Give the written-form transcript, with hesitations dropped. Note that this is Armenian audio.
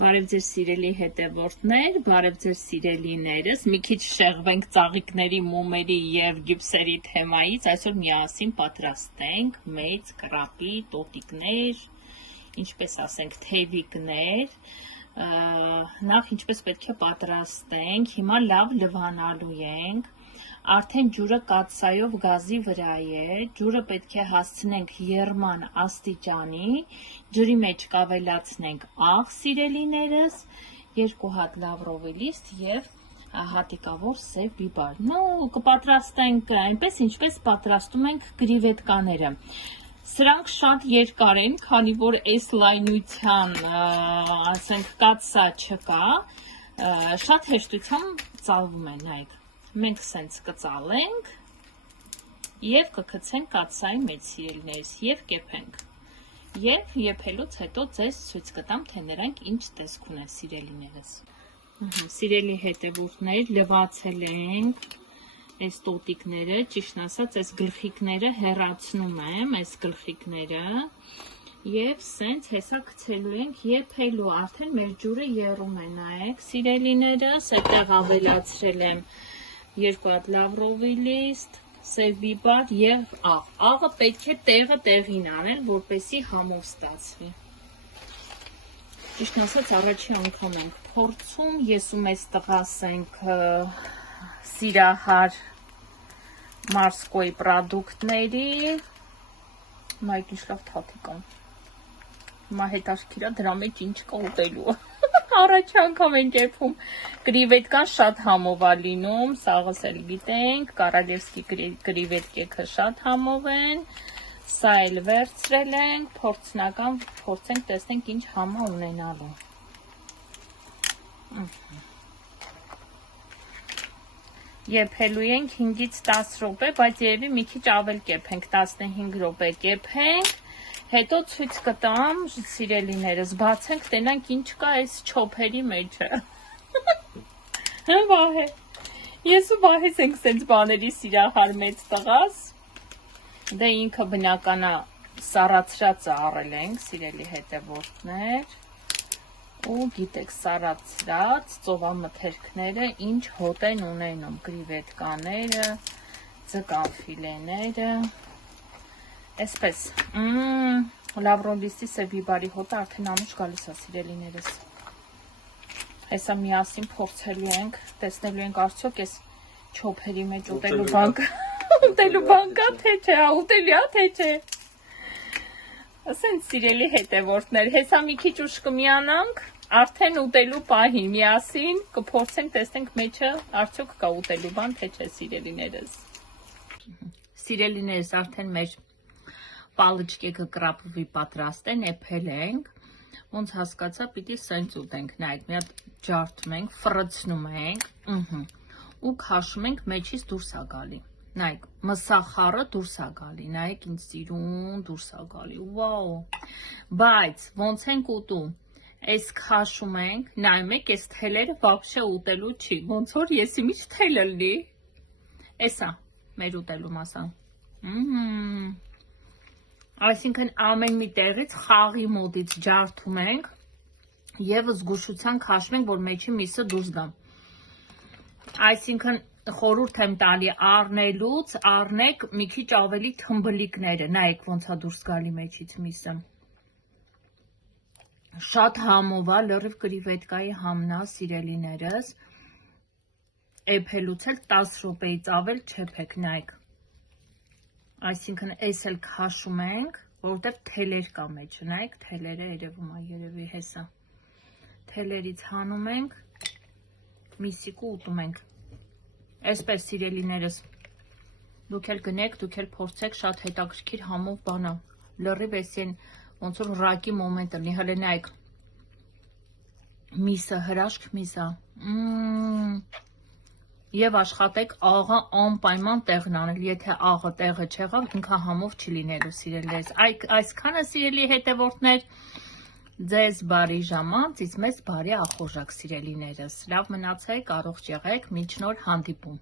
Բարև ձեր սիրելի հետևորդներ, բարև ձեր սիրելիներս, մի քիչ շեղվենք ծաղիկների, մոմերի և գիպսերի թեմայից, այսօր միասին պատրաստենք մեծ կրապի տոտիկներ, ինչպես ասենք թևիկներ, նախ ինչպես պետք է պատրաստենք, հիմա լավ լվանալու ենք, արդեն ջուրը կաթսայով գազի վրա է, ջուրը պետք է հասցնենք եռման աստիճանի, ջրի մեջ կավելացնենք աղ սիրելիներս, 2 հատ լավրովի լիստ և հատիկավոր սև բիբար, կպատրաստենք այնպես, ինչպես պատրաստում ենք կրիվետկաները, սրանք շատ երկար են, քանի որ այս լայնության, ասենք, կաթսա չկա, շատ հեշտությամբ ծալվում են, նայեք, մենք սենց կծալենք և կգցենք կաթսայի մեջ սիրելիներս և կեփենք և եփելուց հետո ձեզ ցույց կտամ, թե նրանք ինչ տեսք ունեն սիրելիներս։ Սիրելի հետևորդներ, լվացել ենք այս տոտիկները, ճիշտն ասած, այս գլխիկները հեռացնում եմ, այս գլխիկները և սենց հեսա գցելու ենք եփելու, արդեն մեր ջուրը եռում է, նայեք սիրելիներս, այդտեղ ավելացրել եմ 2 հատ լավրովի լիստ, սև բիբար և աղ, աղը պետք է տեղը տեղին անել, որպեսզի համով ստացվի, ճիշտն ասած առաջի անգամ ենք փորձում, ես ու մեզ տղաս ենք սիրահար մարսկոյի պրոդուկտների, նայեք ինչ լավ թաթիկ ան, հիմա հետաքրքիր է դրա մեջ ինչ կա ուտելու, առաջի անգամ ենք եփում, կրիվետկան շատ համով է լինում, սաղս էլ գիտենք, կարալևսկի կրիվետկեքը շատ համով են, սա էլ վերցրել ենք, փորձնական փորձենք տեսնենք ինչ համա ունենալու։ Եփելու ենք 5-ից 10 րոպե, բայց երևի մի քիչ ավել կեփենք, 15 րոպե կեփենք, հետո ցույց կտամ սիրելիներս, բացենք, տենանք ինչ կա այս չոփերի մեջը։ Վահե, ես ու Վահես ենք սենց բաների սիրահար մեծ տղաս, դե ինքը բնականա սառացրածը առել ենք, սիրելի հետևորդներ, ու գիտեք սառացրած ծովամթերքները ինչ հոտ են ունենում, կրիվետկաները, ձկան-ֆիլեները, այսպես, լավրոլիստի սև բիբարի հոտը արդեն անուշ գալիս է սիրելիներս, հեսա միասին փորձելու ենք, տեսնելու ենք արդյոք ես չոփերի մեջ ուտելու բան կա, թե չէ, ուտելի է, թե չէ, ասենց սիրելի հետևորդներ, հեսա մի քիչ ուշ կմիանանք, արդեն ուտելու պահին միասին կփորձենք տեսնենք մեջը արդյոք կա ուտելու բան, թե չէ սիրելիներս, սիրելիներս արդեն մեր պալիչկեքը կրապովի պատրաստ են, եփել ենք, ոնց հասկացա, պիտի սենց ուտենք, նայեք, մի հատ ջարդում ենք, ֆռցնում ենք, ու քաշում ենք, մեջից դուրս է գալի, նայեք, մսախառը դուրս է գալի, նայեք, ինչ սիրուն դուրս է գալի, վաու, բայց ոնց ենք ուտում, այս քաշում ենք, նայում եք, այս թելերը վաբշե ուտելու չի, ոնց որ եսի միջ թելը լի, էսա, մեր ուտելու մասան, այսինքն ամեն մի տեղից խաղի մոտից ջարդում ենք և զգուշության քաշում ենք, որ մեջի միսը դուրս գա, այսինքն խորհուրդ եմ տալի առնելուց, առնեք մի քիչ ավելի թմբլիկները, նայեք ոնց է դուրս գալի մեջից միսը, շատ համով է, լրիվ կրիվետկայի համնա սիրելիներս, եփելուց էլ 10 րոպեից ավել չեփեք, նայեք, այսինքն այս էլ քաշում ենք, որովհետև թելեր կա մեջը, նայեք թելերը երևում է երևի հեսա, թելերից հանում ենք, միսիկու ուտում ենք, այսպես սիրելիներս, դուք էլ գնեք, դուք էլ փորձեք, շատ հետաքրքիր համով բան է, լրիվ էսին ոնց որ ռակի մոմենտ լինի, հələ նայեք, միսը հրաշք միս է, և աշխատեք աղը անպայման տեղն անել, եթե աղը տեղը չեղավ, ինքը համով չի լինելու սիրելիներս, այսքանը սիրելի հետևորդներ, ձեզ բարի ժամանց, իսկ մեզ բարի ախորժակ սիրելիներս, լավ մնացեք, առողջ եղեք, մինչ նոր հանդիպում։